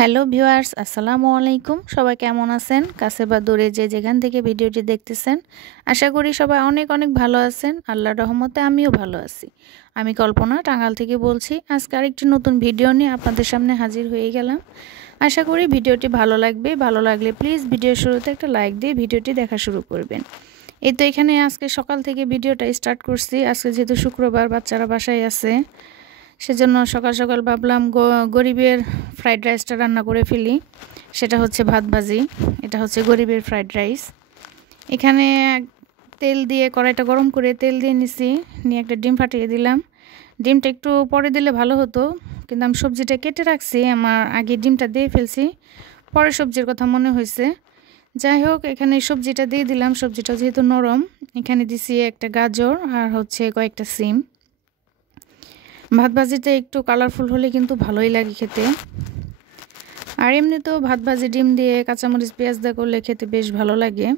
Hello viewers, আসসালামু আলাইকুম। সবাই কেমন আছেন? কাছে বা দূরে যে যেখান থেকে ভিডিওটি দেখতেছেন, আশা করি সবাই অনেক অনেক ভালো আছেন। আল্লাহর রহমতে আমিও ভালো আছি। আমি কল্পনা, টাঙ্গাইল থেকে বলছি। আজকে আরেকটি নতুন ভিডিও নিয়ে আপনাদের সামনে হাজির হয়ে গেলাম। আশা করি ভিডিওটি ভালো লাগবে। ভালো লাগলে প্লিজ ভিডিওর শুরুতে একটা লাইক দিয়ে ভিডিওটি দেখা শুরু করবেন। এই তো এখানে আজকে সকাল থেকে ভিডিওটা স্টার্ট করছি। আজকে যেহেতু শুক্রবার, বাচ্চারা বাসায় আছে, সেজন্য সকাল সকাল ভাবলাম গরিবের ফ্রাইড রাইসটা রান্না করে ফেলি। সেটা হচ্ছে ভাত ভাজি, এটা হচ্ছে গরিবের ফ্রাইড রাইস। এখানে তেল দিয়ে কড়াইটা গরম করে তেল দিয়ে নিছি, নিয়ে একটা ডিম ফাটিয়ে দিলাম। ডিমটা একটু পরে দিলে ভালো হতো, কিন্তু আমি সবজিটা কেটে রাখছি, আমার আগে ডিমটা দিয়ে ফেলছি, পরে সবজির কথা মনে হয়েছে। যাই হোক, এখানে সবজিটা দিয়ে দিলাম। সবজিটা যেহেতু নরম, এখানে দিছি একটা গাজর আর হচ্ছে কয়েকটা সিম। ভাত ভাজিটা একটু কালারফুল হলে কিন্তু ভালোই লাগে খেতে। আর এমনিতেও ভাত ভাজি ডিম দিয়ে কাঁচামরিচ পেঁয়াজ দিয়ে করলে খেতে বেশ ভালো লাগে।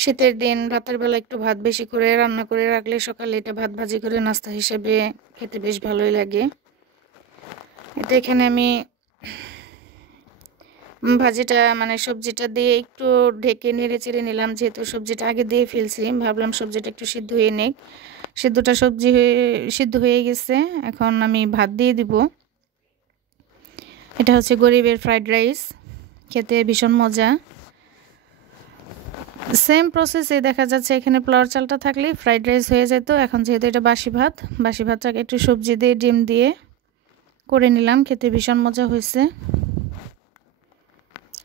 শীতের দিন রাতের বেলা একটু ভাত বেশি করে রান্না করে রাখলে সকালে এটা ভাত ভাজি করে নাস্তা হিসেবে খেতে বেশ ভালোই লাগে। এটা এখানে আমি ভাজিটা সবজিটা দিয়ে একটু ঢেকে নেড়ে চেড়ে নিলাম, যেহেতু সবজিটা আগে দিয়ে ফেলছি। ভাবলাম সবজিটা একটু সিদ্ধ হয়ে নেক। সিদ্ধ হয়ে গেছে। এখন আমি ভাত দিয়ে দিব। এটা হচ্ছে গরিবের ফ্রাইড রাইস, খেতে ভীষণ মজা। সেম প্রসেসে দেখা যাচ্ছে এখানে পোলাওর চালটা থাকলে ফ্রাইড রাইস হয়ে যেত। এখন যেহেতু এটা বাসি ভাতটাকে একটু সবজি দিয়ে ডিম দিয়ে করে নিলাম, খেতে ভীষণ মজা হয়েছে।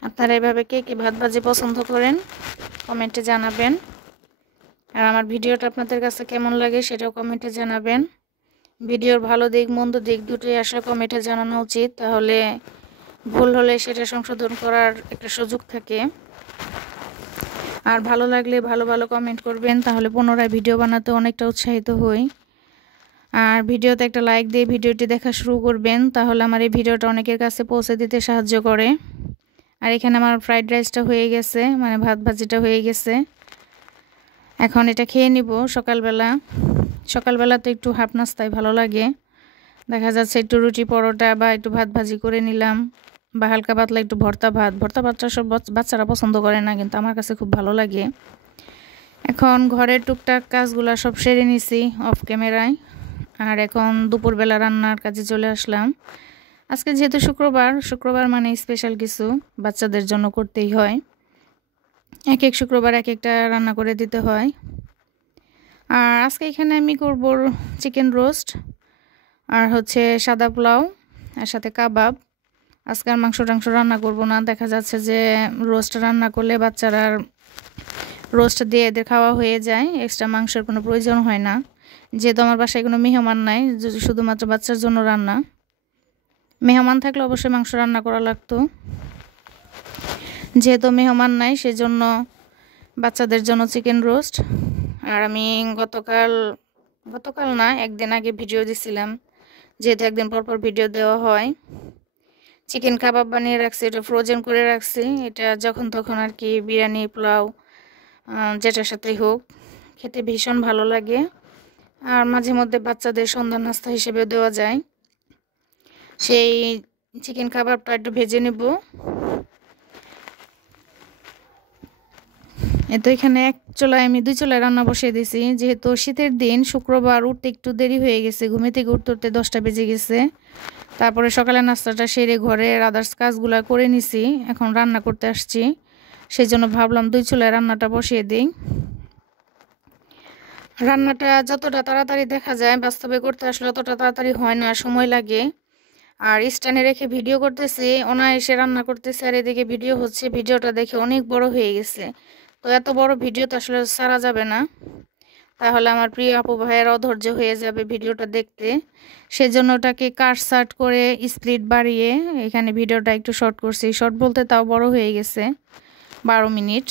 আপনারা এভাবে কে কে ভাত ভাজি পছন্দ করেন কমেন্টে জানাবেন। আর আমার ভিডিওটা আপনাদের কাছে কেমন লাগে সেটাও কমেন্টে জানাবেন। ভিডিওর ভালো দিক মন্দ দিক দুটোই আসলে কমেন্টে জানানো উচিত, তাহলে ভুল হলে সেটা সংশোধন করার একটা সুযোগ থাকে। আর ভালো লাগলে ভালো ভালো কমেন্ট করবেন, তাহলে পুনরায় ভিডিও বানাতে অনেকটা উৎসাহিত হই। আর ভিডিওতে একটা লাইক দিয়ে ভিডিওটি দেখা শুরু করবেন, তাহলে আমার এই ভিডিওটা অনেকের কাছে পৌঁছে দিতে সাহায্য করে। আর এখানে আমার ফ্রাইড রাইসটা হয়ে গেছে, ভাত ভাজিটা হয়ে গেছে। এখন এটা খেয়ে নিব। সকালবেলা তো একটু হাফ নাস্তায় ভালো লাগে। দেখা যাচ্ছে একটু রুটি পরোটা বা একটু ভাত ভাজি করে নিলাম, বা হালকা পাতলা একটু ভর্তা ভাতটা সব বাচ্চারা পছন্দ করে না, কিন্তু আমার কাছে খুব ভালো লাগে। এখন ঘরের টুকটাক কাজগুলো সব সেরে নিছি অফ ক্যামেরায়। আর এখন দুপুরবেলা রান্নার কাজে চলে আসলাম। আজকে যেহেতু শুক্রবার মানে স্পেশাল কিছু বাচ্চাদের জন্য করতেই হয়। এক এক শুক্রবার এক একটা রান্না করে দিতে হয়। আর আজকে এখানে আমি করব চিকেন রোস্ট আর হচ্ছে সাদা পোলাও আর সাথে কাবাব। আজকে আর মাংস টাংস রান্না করব না। দেখা যাচ্ছে যে রোস্ট রান্না করলে বাচ্চারা রোস্ট দিয়ে এদের খাওয়া হয়ে যায়, এক্সট্রা মাংসের কোনো প্রয়োজন হয় না। যেহেতু আমার বাসায় কোনো মেহমান নাই, শুধুমাত্র বাচ্চার জন্য রান্না। মেহমান থাকলে অবশ্যই মাংস রান্না করা লাগতো। যেহেতু মেহমান নাই, সেজন্য বাচ্চাদের জন্য চিকেন রোস্ট। আর আমি গতকাল না, একদিন আগে ভিডিও দিছিলাম, যেহেতু একদিন পর ভিডিও দেওয়া হয়। চিকেন কাবাব বানিয়ে রাখছি, এটা ফ্রোজেন করে রাখছি। এটা যখন তখন আর কি বিরিয়ানি পোলাও যেটার সাথেই হোক খেতে ভীষণ ভালো লাগে। আর মাঝে মধ্যে বাচ্চাদের সন্ধ্যা নাস্তা হিসেবে দেওয়া যায়। সেই চিকেন কাবাবটা একটু ভেজে নেব। তো এখানে এক চুলায় আমি 2 চুলায় রান্না বসিয়ে দিয়েছি। যেহেতু শীতের দিন, শুক্রবার উঠতে একটু দেরি হয়ে গেছে, ঘুমে থেকে উঠতে 10টা বেজে গেছে। তারপরে সকালে নাস্তাটা সেরে ঘরের আদার্স কাজগুলো করে নিছি, এখন রান্না করতে আসছি। সেই জন্য ভাবলাম 2 চুলায় রান্নাটা বসিয়ে দিই। রান্নাটা যতটা তাড়াতাড়ি দেখা যায়, বাস্তবে করতে আসলে অতটা তাড়াতাড়ি হয় না, সময় লাগে। আর স্ট্যান্ডে রেখে ভিডিও করতেছি, অনায়াসে রান্না করতেছি, আর এদিকে ভিডিও হচ্ছে। ভিডিওটা দেখে অনেক বড় হয়ে গেছে, তো এত বড় ভিডিও তো আসলে ছাড়া যাবে না, তাহলে আমার প্রিয় আপু ভাইয়ের অধৈর্য হয়ে যাবে ভিডিওটা দেখতে। সেজন্য ওটাকে কাট সাট করে স্পিড বাড়িয়ে এখানে ভিডিওটা একটু শর্ট করছি। শর্ট বলতে তাও বড় হয়ে গেছে, 12 মিনিট।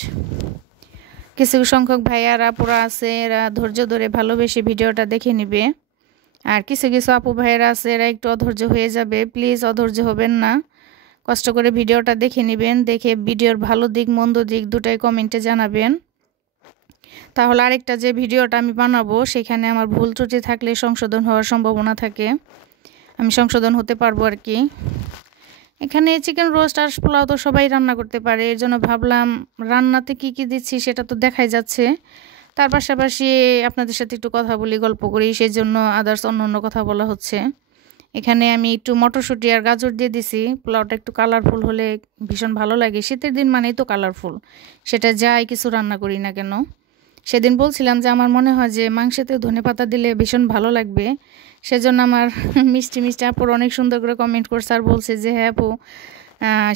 কিছু সংখ্যক ভাইয়ারা আপুরা আছে, এরা ধৈর্য ধরে ভালোবেসে ভিডিওটা দেখে নিবে। আর কিছু আপু ভাইয়েরা আছে, এরা একটু অধৈর্য হয়ে যাবে। প্লিজ অধৈর্য হবেন না, কষ্ট করে ভিডিওটা দেখে নেবেন। দেখে ভিডিওর ভালো দিক মন্দ দিক দুটাই কমেন্টে জানাবেন, তাহলে আরেকটা যে ভিডিওটা আমি বানাবো সেখানে আমার ভুল ত্রুটি থাকলে সংশোধন হওয়ার সম্ভাবনা থাকে, আমি সংশোধন হতে পারবো আর কি। এখানে চিকেন রোস্ট আর পোলাও তো সবাই রান্না করতে পারে, এর জন্য ভাবলাম রান্নাতে কি কি দিচ্ছি সেটা তো দেখাই যাচ্ছে, তার পাশাপাশি আপনাদের সাথে একটু কথা বলি, গল্প করি, সেই জন্য আদার্স অন্য কথা বলা হচ্ছে। এখানে আমি একটু মটরশুঁটি আর গাজর দিয়ে দিছি। পোলাওটা একটু কালারফুল হলে ভীষণ ভালো লাগে, শীতের দিন মানেই তো কালারফুল, সেটা যাই কিছু রান্না করি না কেন। সেদিন বলছিলাম যে আমার মনে হয় যে মাংসেতে ধনেপাতা দিলে ভীষণ ভালো লাগবে, সেজন্য আমার মিষ্টি মিষ্টি আপুর অনেক সুন্দর করে কমেন্ট করছে আর বলছে যে হ্যাঁ আপু,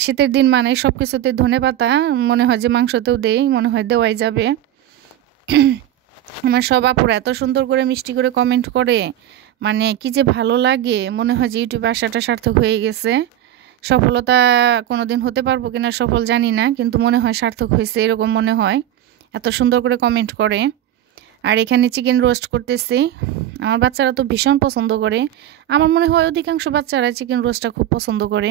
শীতের দিন মানে সব কিছুতে ধনেপাতা মনে হয় যে মাংসতেও দেই, মনে হয় দেওয়াই যাবে। আমার সব আপুরা এত সুন্দর করে মিষ্টি করে কমেন্ট করে, মানে কি যে ভালো লাগে, মনে হয় যে ইউটিউবে আসাটা সার্থক হয়ে গেছে। সফলতা কোনোদিন হতে পারবো কিনা সফল জানি না, কিন্তু মনে হয় সার্থক হয়েছে এরকম মনে হয়, এত সুন্দর করে কমেন্ট করে। আর এখানে চিকেন রোস্ট করতেছি, আমার বাচ্চারা তো ভীষণ পছন্দ করে, আমার মনে হয় অধিকাংশ বাচ্চারা চিকেন রোস্টটা খুব পছন্দ করে।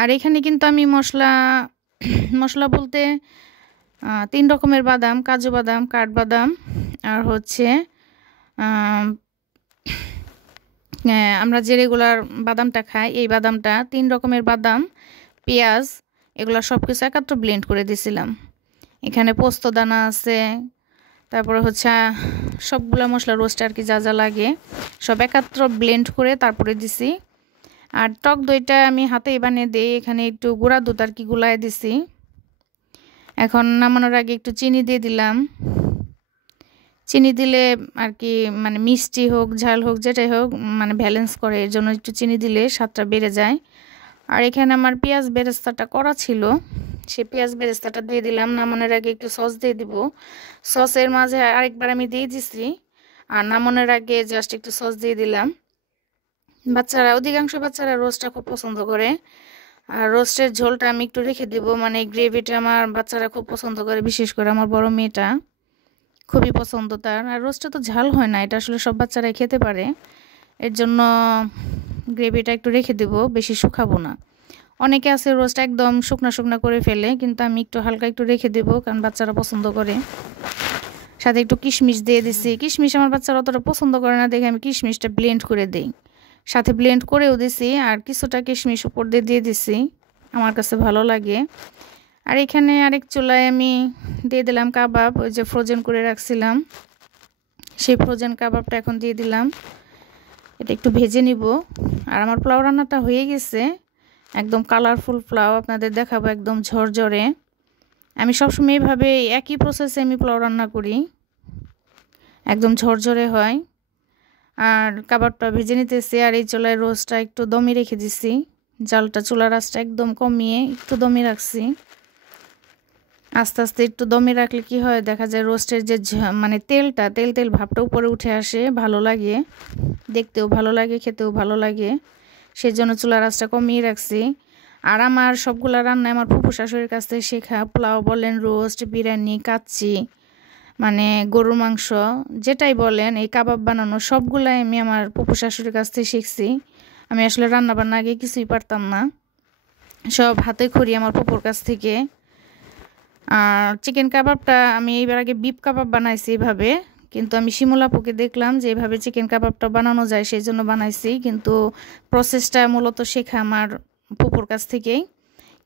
আর এখানে কিন্তু আমি মশলা মশলা বলতে 3 রকমের বাদাম, কাজু বাদাম, কাঠবাদাম আর হচ্ছে আমরা যে রেগুলার বাদামটা খাই এই বাদামটা, 3 রকমের বাদাম, পেঁয়াজ, এগুলো সব কিছু একাত্র ব্লেন্ড করে দিয়েছিলাম। এখানে পোস্ত দানা আছে, তারপরে হচ্ছে সবগুলো মশলা রোস্ট আর কি যা যা লাগে সব একাত্র ব্লেন্ড করে তারপরে দিছি। আর টক দইটা আমি হাতেই বানিয়ে দিই, এখানে একটু গুঁড়া দুধ আর কি গুলায় দিছি। এখন নামানোর আগে একটু চিনি দিয়ে দিলাম, চিনি দিলে আর কি মানে মিষ্টি হোক ঝাল হোক যেটাই হোক মানে ব্যালেন্স করে, এর জন্য একটু চিনি দিলে স্বাদটা বেড়ে যায়। আর এখানে আমার পেঁয়াজ বেরেস্তাটা করা ছিল, সে পেঁয়াজ বেরেস্তাটা দিয়ে দিলাম। নামানোর আগে একটু সস দিয়ে দিব, সসের মাঝে আরেকবার আমি দিয়ে দিছি, আর নামানোর আগে জাস্ট একটু সস দিয়ে দিলাম। বাচ্চারা, অধিকাংশ বাচ্চারা রোস্টটা খুব পছন্দ করে, আর রোস্টের ঝোলটা আমি একটু রেখে দিব, মানে গ্রেভিটা আমার বাচ্চারা খুব পছন্দ করে, বিশেষ করে আমার বড় মেয়েটা খুবই পছন্দ তার। আর রোস্টটা তো ঝাল হয় না, এটা আসলে সব বাচ্চারাই খেতে পারে, এর জন্য গ্রেভিটা একটু রেখে দেব, বেশি শুকাবো না। অনেকে আছে রোস্ট একদম শুকনা শুকনা করে ফেলে, কিন্তু আমি একটু হালকা একটু রেখে দেবো, কারণ বাচ্চারা পছন্দ করে। সাথে একটু কিশমিশ দিয়ে দিছি, কিশমিশ আমার বাচ্চারা অতটা পছন্দ করে না দেখে আমি কিশমিশটা ব্লেন্ড করে দিই, সাথে ব্লেন্ড করেও দিছি, আর কিছুটা কিশমিশ উপর দিয়ে দিছি, আমার কাছে ভালো লাগে। আর এখানে আরেক চুলায় আমি দিয়ে দিলাম কাবাব, ওই যে ফ্রোজেন করে রাখছিলাম সেই ফ্রোজেন কাবাবটা এখন দিয়ে দিলাম, এটা একটু ভেজে নিব। আর আমার পোলাও রান্নাটা হয়ে গেছে, একদম কালারফুল পোলাও আপনাদের দেখাবো, একদম ঝরঝরে। আমি সবসময় এইভাবে একই প্রসেসে আমি পোলাও রান্না করি, একদম ঝরঝরে হয়। আর কাবাবটা ভেজে নিতেছি, আর এই চুলায় রোস্টটা একটু দমে রেখে দিছি, জালটা চুলার আঁচটা একদম কমিয়ে একটু দমে রাখছি। আস্তে আস্তে একটু দমে রাখলে কি হয়, দেখা যায় রোস্টের যে মানে তেল তেল ভাবটা উপরে উঠে আসে, ভালো লাগে, দেখতেও ভালো লাগে, খেতেও ভালো লাগে, সেই জন্য চুলার আঁচটা কমিয়ে রাখছি। আর আমার সবগুলা রান্না আমার ফুফু শাশুড়ির কাছ থেকে শেখা, পোলাও বলেন, রোস্ট, বিরিয়ানি, কাচ্চি, মানে গরুর মাংস যেটাই বলেন, এই কাবাব বানানো সবগুলাই আমি আমার ফুফু শাশুড়ির কাছ থেকে শিখছি। আমি আসলে রান্না বান্না আগে কিছুই পারতাম না, সব হাতে খড়ি আমার ফুফুর কাছ থেকে। আর চিকেন কাবাবটা আমি এইবার আগে বিফ কাবাব বানাইছি এভাবে, কিন্তু আমি শিমুল আপুকে দেখলাম যে এভাবে চিকেন কাবাবটা বানানো যায়, সেই জন্য বানাইছি, কিন্তু প্রসেসটা মূলত শেখা আমার ফুপুর কাছ থেকেই।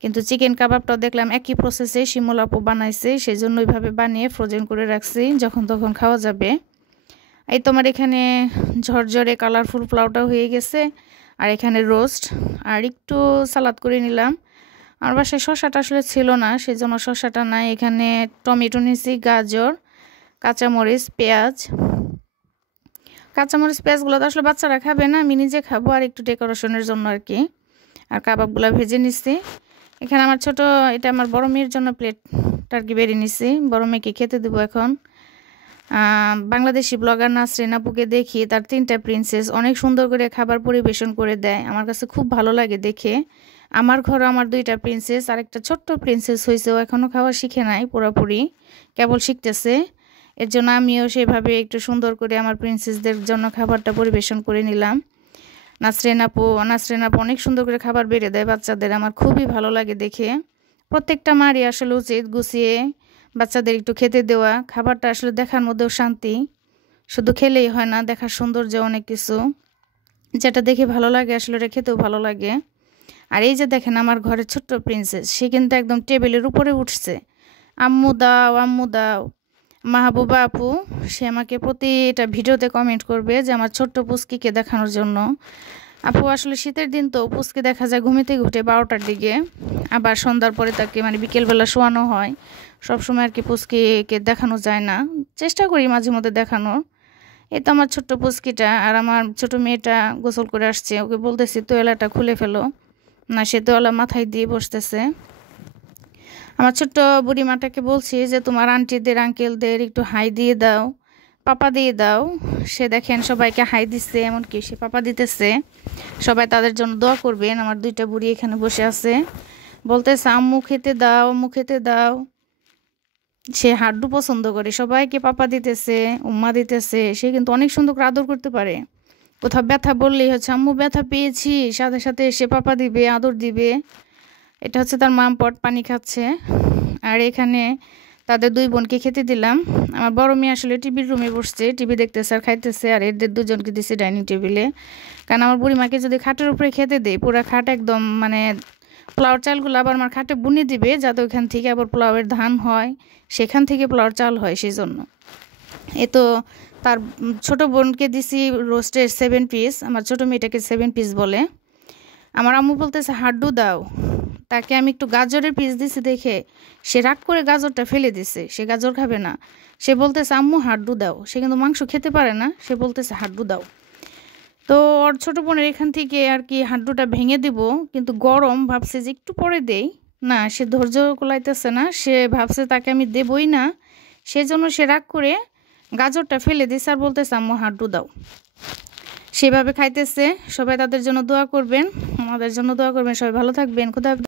কিন্তু চিকেন কাবাবটাও দেখলাম একই প্রসেসে শিমুল আপু বানাইছে, সেই জন্য ওইভাবে বানিয়ে ফ্রোজেন করে রাখছি, যখন তখন খাওয়া যাবে। এই তোমার এখানে ঝরঝরে কালারফুল পোলাওটা হয়ে গেছে, আর এখানে রোস্ট আর একটু সালাদ করে নিলাম। আমার বাসায় শসাটা আসলে ছিল না, সেই জন্য শসাটা নাই। এখানে টমেটো নিয়েছি, গাজর, কাঁচামরিচ, পেঁয়াজ। কাঁচামরিচ পেঁয়াজগুলো তো আসলে বাচ্চারা খাবে না, আমি নিজে খাবো, আর একটু ডেকোরেশনের জন্য আর কি। আর কাবাবগুলো ভেজে নিচ্ছি। এখানে আমার এটা আমার বড় মেয়ের জন্য প্লেটটা আর কি বেরিয়ে নিচ্ছি, বড় মেয়েকে খেতে দেবো এখন। বাংলাদেশি ব্লগার নাসরিন আপুকে দেখি, তার 3টা প্রিন্সেস অনেক সুন্দর করে খাবার পরিবেশন করে দেয়, আমার কাছে খুব ভালো লাগে দেখে। আমার ঘরে আমার 2টা প্রিন্সেস, আর একটা ছোট্ট প্রিন্সেস হয়েছে, ও এখনও খাওয়া শিখে নাই পুরোপুরি, কেবল শিখতেছে। এর জন্য আমিও সেভাবে একটু সুন্দর করে আমার প্রিন্সেসদের জন্য খাবারটা পরিবেশন করে নিলাম। নাসরিন আপু অনেক সুন্দর করে খাবার বেড়ে দেয় বাচ্চাদের, আমার খুবই ভালো লাগে দেখে। প্রত্যেকটা মারই আসলে উচিত গুছিয়ে বাচ্চাদের একটু খেতে দেওয়া, খাবারটা আসলে দেখার মধ্যেও শান্তি, শুধু খেলেই হয় না, দেখার সৌন্দর্য অনেক কিছু, যেটা দেখে ভালো লাগে আসলে এটা খেতেও ভালো লাগে। আর এই যে দেখেন আমার ঘরের ছোট্ট প্রিন্সেস, সে কিন্তু একদম টেবিলের উপরে উঠছে, আম্মু দাও আম্মু দাও। মাহবুবা আপু, সে আমাকে প্রতিটা ভিডিওতে কমেন্ট করবে যে আমার ছোট্ট পুচকিকে দেখানোর জন্য। আপু আসলে শীতের দিন তো পুচকি দেখা যায় ঘুম থেকে উঠে 12টার দিকে, আবার সন্ধ্যার পরে তাকে মানে বিকেলবেলা শোয়ানো হয়, সবসময় আর কি পুচকিকে দেখানো যায় না, চেষ্টা করি মাঝে মধ্যে দেখানোর। এই তো আমার ছোট্ট পুচকিটা, আর আমার ছোট মেয়েটা গোসল করে আসছে, ওকে বলতেছি তোয়ালাটা খুলে ফেলো, না সে তোয়ালা মাথায় দিয়ে বসতেছে। আমার ছোট্ট বুড়িমাটাকে বলছি যে তোমার আন্টিদের আঙ্কেলদের একটু হাই দিয়ে দাও, পাপা দিয়ে দাও। সে দেখেন সবাইকে হাই দিচ্ছে, এমনকি সে পাপা দিতেছে। সবাই তাদের জন্য দোয়া করবেন। আমার দুইটা বুড়ি এখানে বসে আছে, বলতেছে আম্মু খেতে দাও আম্মু খেতে দাও। সে হাড্ডু পছন্দ করে, সবাইকে পাপা দিতেছে, উম্মা দিতেছে। সে কিন্তু অনেক সুন্দর করে আদর করতে পারে। কোথাও ব্যথা বললেই হচ্ছে আম্মু ব্যথা পেয়েছি, সাথে সাথে সে পাপা দিবে, আদর দিবে। এটা হচ্ছে তার মাম পট পানি খাচ্ছে। আর এখানে তাদের দুই বোনকে খেতে দিলাম। আমার বড় মেয়ে আসলে টিভির রুমে বসছে, টিভি দেখতেছে আর খাইতেছে, আর এদের দুজনকে দিচ্ছে ডাইনিং টেবিলে। কারণ আমার বুড়িমাকে যদি খাটের উপরে খেতে দেয়, পুরো খাট একদম মানে পোলাওর চালগুলো আবার আমার খাটে বুনে দিবে, যাতে ওইখান থেকে আবার পোলাওয়ের ধান হয়, সেখান থেকে পোলাওর চাল হয়, সেই জন্য। এ তো তার ছোট বোনকে দিছি রোস্টের 7 পিস, আমার ছোট মেয়েটাকে 7 পিস বলে। আমার আম্মু বলতেছে হাড্ডু দাও। তাকে আমি একটু গাজরের পিস দিছি দেখে সে রাগ করে গাজরটা ফেলে দিছে, সে গাজর খাবে না। সে বলতেছে আম্মু হাড্ডু দাও। সে কিন্তু মাংস খেতে পারে না, সে বলতেছে হাড্ডু দাও। তো ওর ছোটো বোনের এখান থেকে আর কি হাড্ডুটা ভেঙে দিব, কিন্তু গরম, ভাবছে যে একটু পরে দেই। না, সে ধৈর্য কুলাইতেছে না, সে ভাবছে তাকে আমি দেবই না, সেজন্য সে রাগ করে গাজরটা ফেলে দিছে আর বলতেছে আম্মু হাড্ডু দাও। সেভাবে খাইতেছে। সবাই তাদের জন্য দোয়া করবেন, আমাদের জন্য দোয়া করবেন। সবাই ভালো থাকবেন। খোদা।